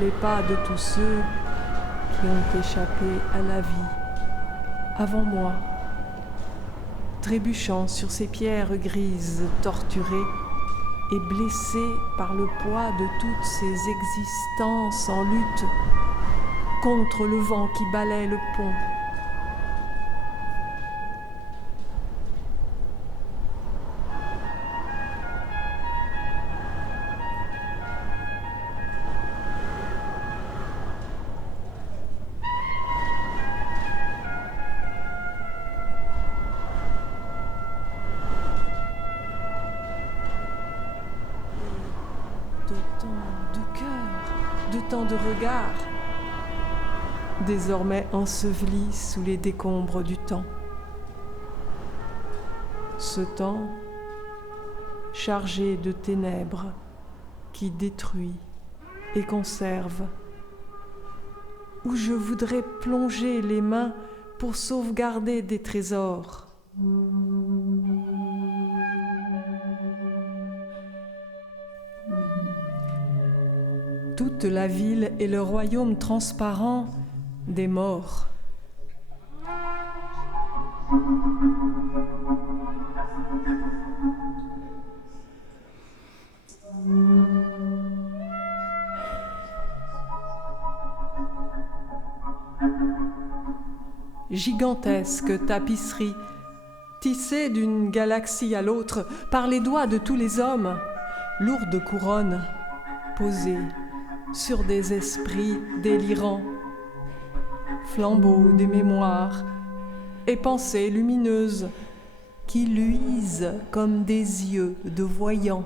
les pas de tous ceux qui ont échappé à la vie avant moi, trébuchant sur ces pierres grises torturées et blessés par le poids de toutes ces existences en lutte contre le vent qui balaie le pont. De tant de cœurs, de tant de regards, désormais ensevelis sous les décombres du temps. Ce temps chargé de ténèbres qui détruit et conserve, où je voudrais plonger les mains pour sauvegarder des trésors. Toute la ville est le royaume transparent des morts. Gigantesque tapisserie, tissée d'une galaxie à l'autre par les doigts de tous les hommes, lourde couronne posée sur des esprits délirants, flambeaux des mémoires et pensées lumineuses qui luisent comme des yeux de voyants.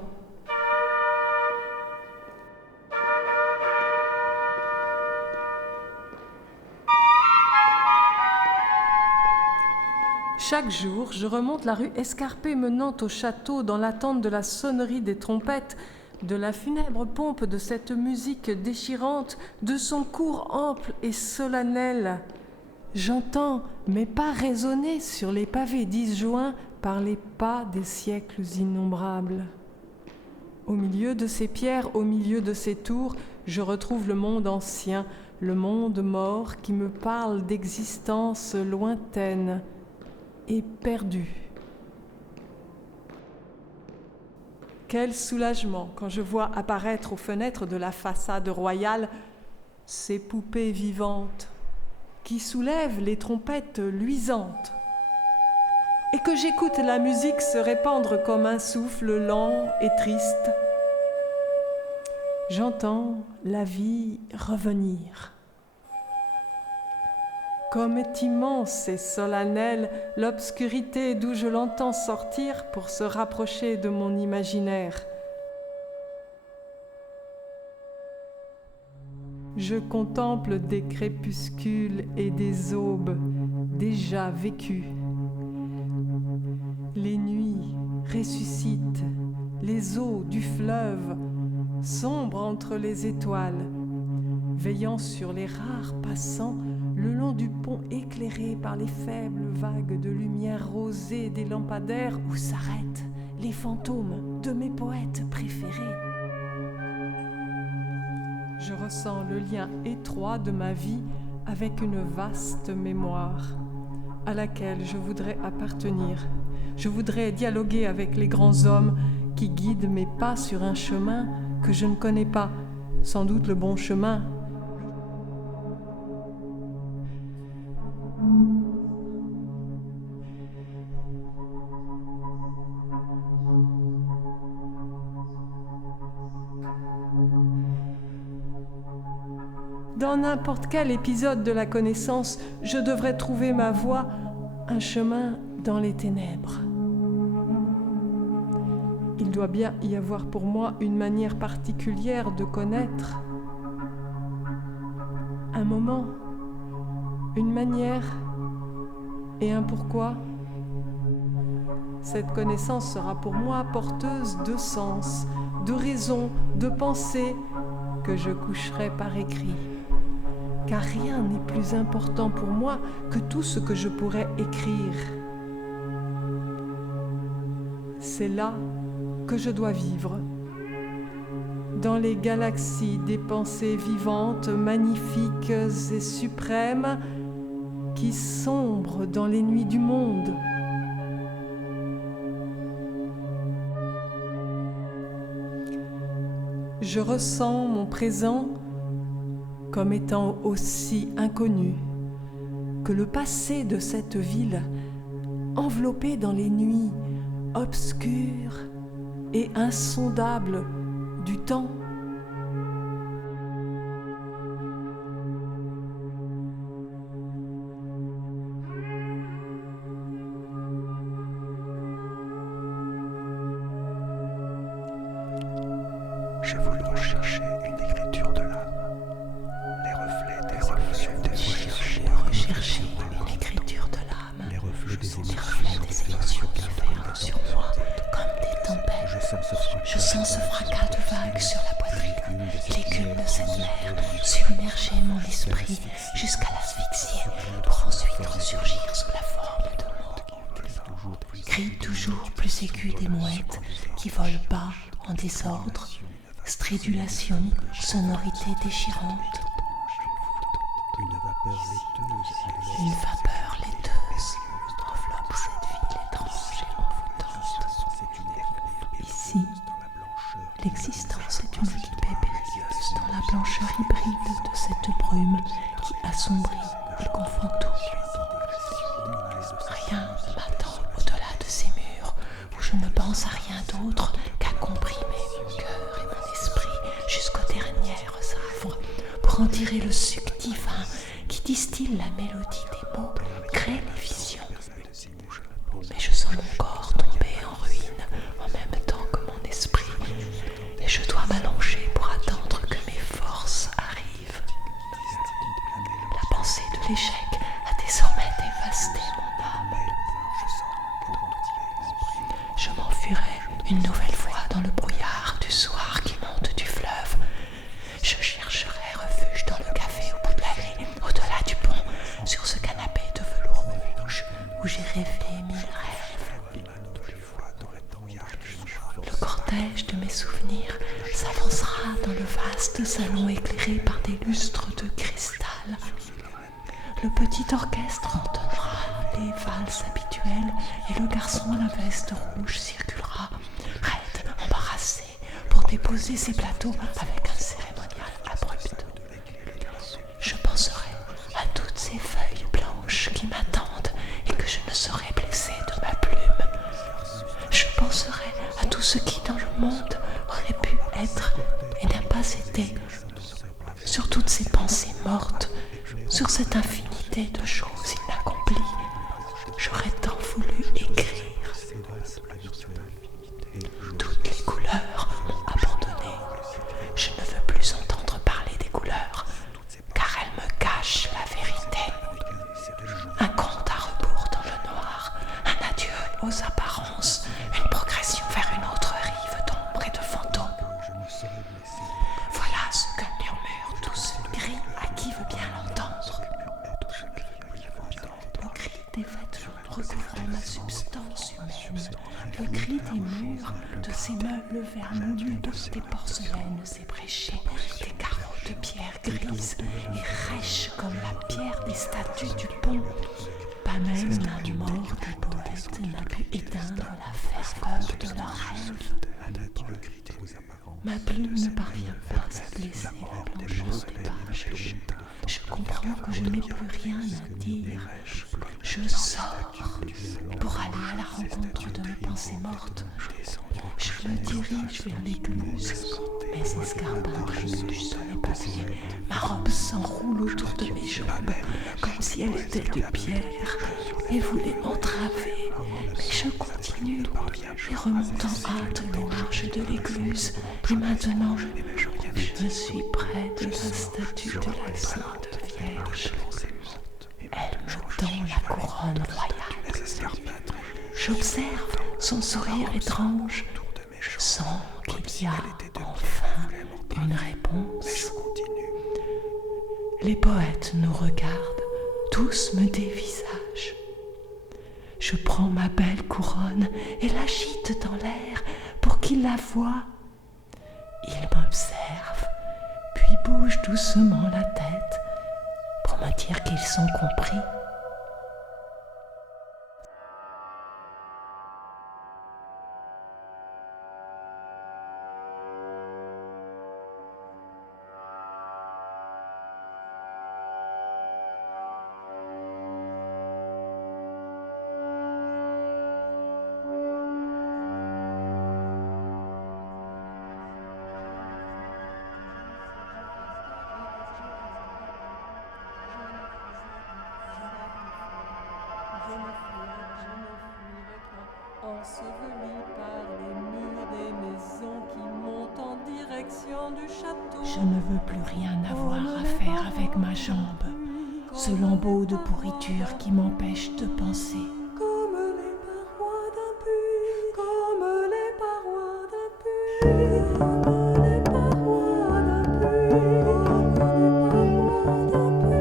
Chaque jour, je remonte la rue escarpée menant au château dans l'attente de la sonnerie des trompettes, de la funèbre pompe de cette musique déchirante, de son cours ample et solennel. J'entends mes pas résonner sur les pavés disjoints par les pas des siècles innombrables. Au milieu de ces pierres, au milieu de ces tours, je retrouve le monde ancien, le monde mort qui me parle d'existence lointaine et perdue. Quel soulagement quand je vois apparaître aux fenêtres de la façade royale ces poupées vivantes qui soulèvent les trompettes luisantes et que j'écoute la musique se répandre comme un souffle lent et triste. J'entends la vie revenir. Comme est immense et solennelle l'obscurité d'où je l'entends sortir pour se rapprocher de mon imaginaire. Je contemple des crépuscules et des aubes déjà vécues. Les nuits ressuscitent, les eaux du fleuve sombrent entre les étoiles, veillant sur les rares passants le long du pont éclairé par les faibles vagues de lumière rosée des lampadaires où s'arrêtent les fantômes de mes poètes préférés. Je ressens le lien étroit de ma vie avec une vaste mémoire à laquelle je voudrais appartenir. Je voudrais dialoguer avec les grands hommes qui guident mes pas sur un chemin que je ne connais pas, sans doute le bon chemin. Dans n'importe quel épisode de la connaissance, je devrais trouver ma voie, un chemin dans les ténèbres. Il doit bien y avoir pour moi une manière particulière de connaître. Un moment, une manière et un pourquoi. Cette connaissance sera pour moi porteuse de sens, de raison, de pensée que je coucherai par écrit. Car rien n'est plus important pour moi que tout ce que je pourrais écrire. C'est là que je dois vivre, dans les galaxies des pensées vivantes, magnifiques et suprêmes, qui sombrent dans les nuits du monde. Je ressens mon présent comme étant aussi inconnu que le passé de cette ville, enveloppée dans les nuits obscures et insondables du temps. J'ai voulu rechercher une écriture de l'âme, les reflets des émotions des Rechercher une écriture de l'âme, les reflets des émotions qui ferment sur moi comme des tempêtes. Je sens ce fracas de vagues sur la poitrine, l'écume de cette mer submerger mon esprit jusqu'à l'asphyxier pour ensuite ressurgir sous la forme de mots. Cris toujours plus aigus des mouettes qui volent bas en désordre, stridulation, sonorité déchirante. Une vapeur laiteuse enveloppe cette ville étrange et envoûtante. Ici, l'existence est une épée périlleuse dans la blancheur hybride de cette brume qui assombrit et confond tout. Rien ne m'attend au-delà de ces murs où je ne pense à rien d'autre qu'à comprimer mon cœur et mon esprit jusqu'aux dernières affres pour en tirer le suc divin qui distille la mélodie des mots, crée les visions. Mais je sens mon corps tomber en ruine en même temps que mon esprit, et je dois m'allonger pour attendre que mes forces arrivent. La pensée de l'échec a désormais dévasté mon âme. Je m'enfuirai une nouvelle fois dans le brouillard du soir qui monte du fleuve. Je chercherai refuge dans le café au bout de l'allée, au-delà du pont, sur ce canapé de velours rouge où j'ai rêvé mille rêves. Le cortège de mes souvenirs s'avancera dans le vaste salon éclairé par des lustres de cristal. Le petit orchestre entonnera les valses habituelles et le garçon à la veste rouge circulera, raide, embarrassé, pour déposer ses plateaux avec un cérémonial abrupt. Je penserai à toutes ces feuilles blanches qui m'attendent et que je ne saurais blesser de ma plume. Je penserai à tout ce qui dans le monde aurait pu être et n'a pas été, sur toutes ces pensées mortes, sur cette infinité de choses inaccomplies. J'aurais tant voulu écrire. Toutes les couleurs m'ont abandonné. Je ne veux plus entendre parler des couleurs, car elles me cachent la vérité. Un compte à rebours dans le noir, un adieu aux apparences, une progression vers une autre rive d'ombre et de fantômes. Voilà ce que murmure tout ce gris à qui veut bien l'entendre. Le cri des vêtements recouvrant ma substance humaine, le cri des murs, de ces meubles vermoulus, des porcelaines ébréchées, des carreaux de pierre grise et rêches comme la pierre des statues du pont. Pas même la mort des poètes n'a pu éteindre la ferveur de leurs rêves. Ma plume ne parvient pas à blesser la blancheur des pages. Je comprends que je n'ai plus rien à dire. Je sors pour aller à la rencontre de mes pensées mortes. Je me dirige vers l'écluse. Mes escarpins trébuchent sur les papiers. Ma robe s'enroule autour de mes jambes comme si elle était de pierre et voulait m'entraver. Mais je continue et remonte en hâte les marches de l'écluse. Et maintenant, je suis près de la statue de la Sainte Vierge. Elle me tend la couronne royale. J'observe son sourire étrange. Je sens qu'il y a enfin une réponse. Les poètes nous regardent, tous me dévisagent. Je prends ma belle couronne et l'agite dans l'air pour qu'il la voie. Il m'observe. hochent doucement la tête pour me dire qu'ils sont compris. Enseveli par les murs des maisons qui montent en direction du château. Je ne veux plus rien avoir à faire avec ma jambe, ce lambeau de pourriture qui m'empêche de penser. Comme les parois d'un puits, comme les parois d'un puits, comme les parois d'un puits, comme les parois d'un puits.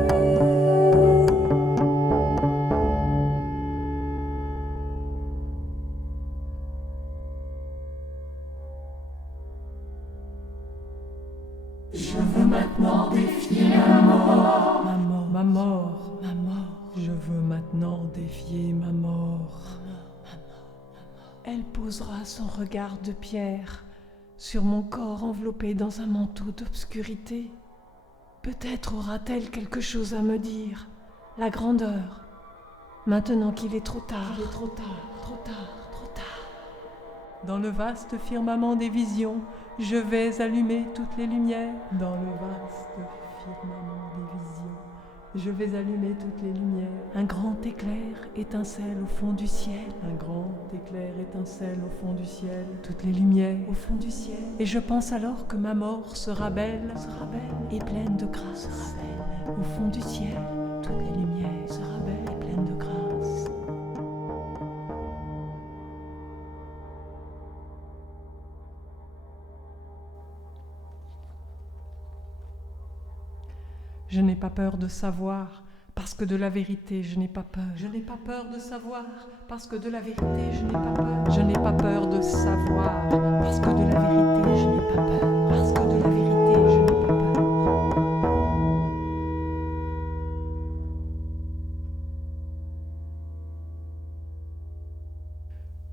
Je veux maintenant défier ma mort. Ma mort. Je veux maintenant défier ma mort. Elle posera son regard de pierre sur mon corps enveloppé dans un manteau d'obscurité. Peut-être aura-t-elle quelque chose à me dire. La grandeur. Maintenant qu'il est trop tard. Trop tard. Dans le vaste firmament des visions, je vais allumer toutes les lumières. Dans le vaste firmament des visions, je vais allumer toutes les lumières. Un grand éclair étincelle au fond du ciel. Un grand éclair étincelle au fond du ciel. Toutes les lumières au fond du ciel. Et je pense alors que ma mort sera belle et pleine de grâce. Au fond du ciel, toutes les lumières sera belle et pleine de grâce. Je n'ai pas peur de savoir, parce que de la vérité, je n'ai pas peur. Je n'ai pas peur de savoir, parce que de la vérité, je n'ai pas peur. Je n'ai pas peur de savoir, parce que de la vérité, je n'ai pas peur. Parce que de la vérité, je n'ai pas peur.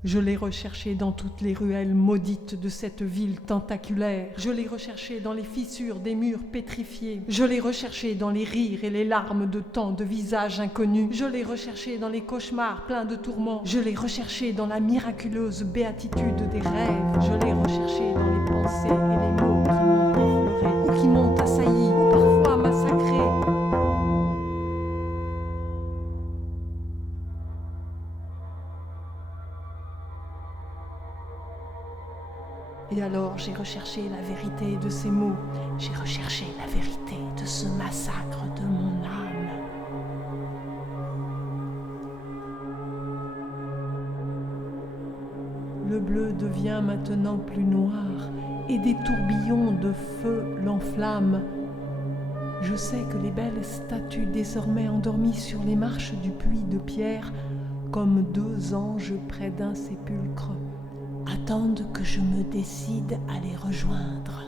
Je l'ai recherché dans toutes les ruelles maudites de cette ville tentaculaire. Je l'ai recherché dans les fissures des murs pétrifiés. Je l'ai recherché dans les rires et les larmes de tant de visages inconnus. Je l'ai recherché dans les cauchemars pleins de tourments. Je l'ai recherché dans la miraculeuse béatitude des rêves. Je l'ai recherché dans les pensées et les mots qui m'ont effleuré, ou qui m'ont assailli, ou parfois massacré. Et alors j'ai recherché la vérité de ces mots, j'ai recherché la vérité de ce massacre de mon âme. Le bleu devient maintenant plus noir et des tourbillons de feu l'enflamment. Je sais que les belles statues désormais endormies sur les marches du puits de pierre, comme deux anges près d'un sépulcre, attendent que je me décide à les rejoindre.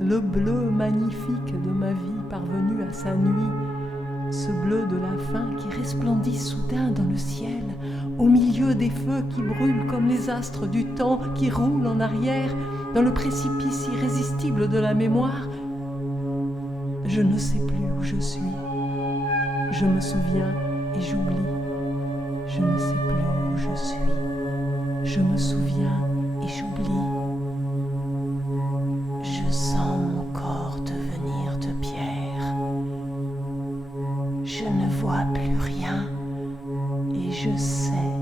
Le bleu magnifique de ma vie parvenu à sa nuit, ce bleu de la fin qui resplendit soudain dans le ciel, au milieu des feux qui brûlent comme les astres du temps qui roulent en arrière dans le précipice irrésistible de la mémoire. Je ne sais plus où je suis. Je me souviens et j'oublie. Je ne sais plus où je suis. Je me souviens et j'oublie. Je sens mon corps devenir de pierre. Je ne vois plus rien et je sais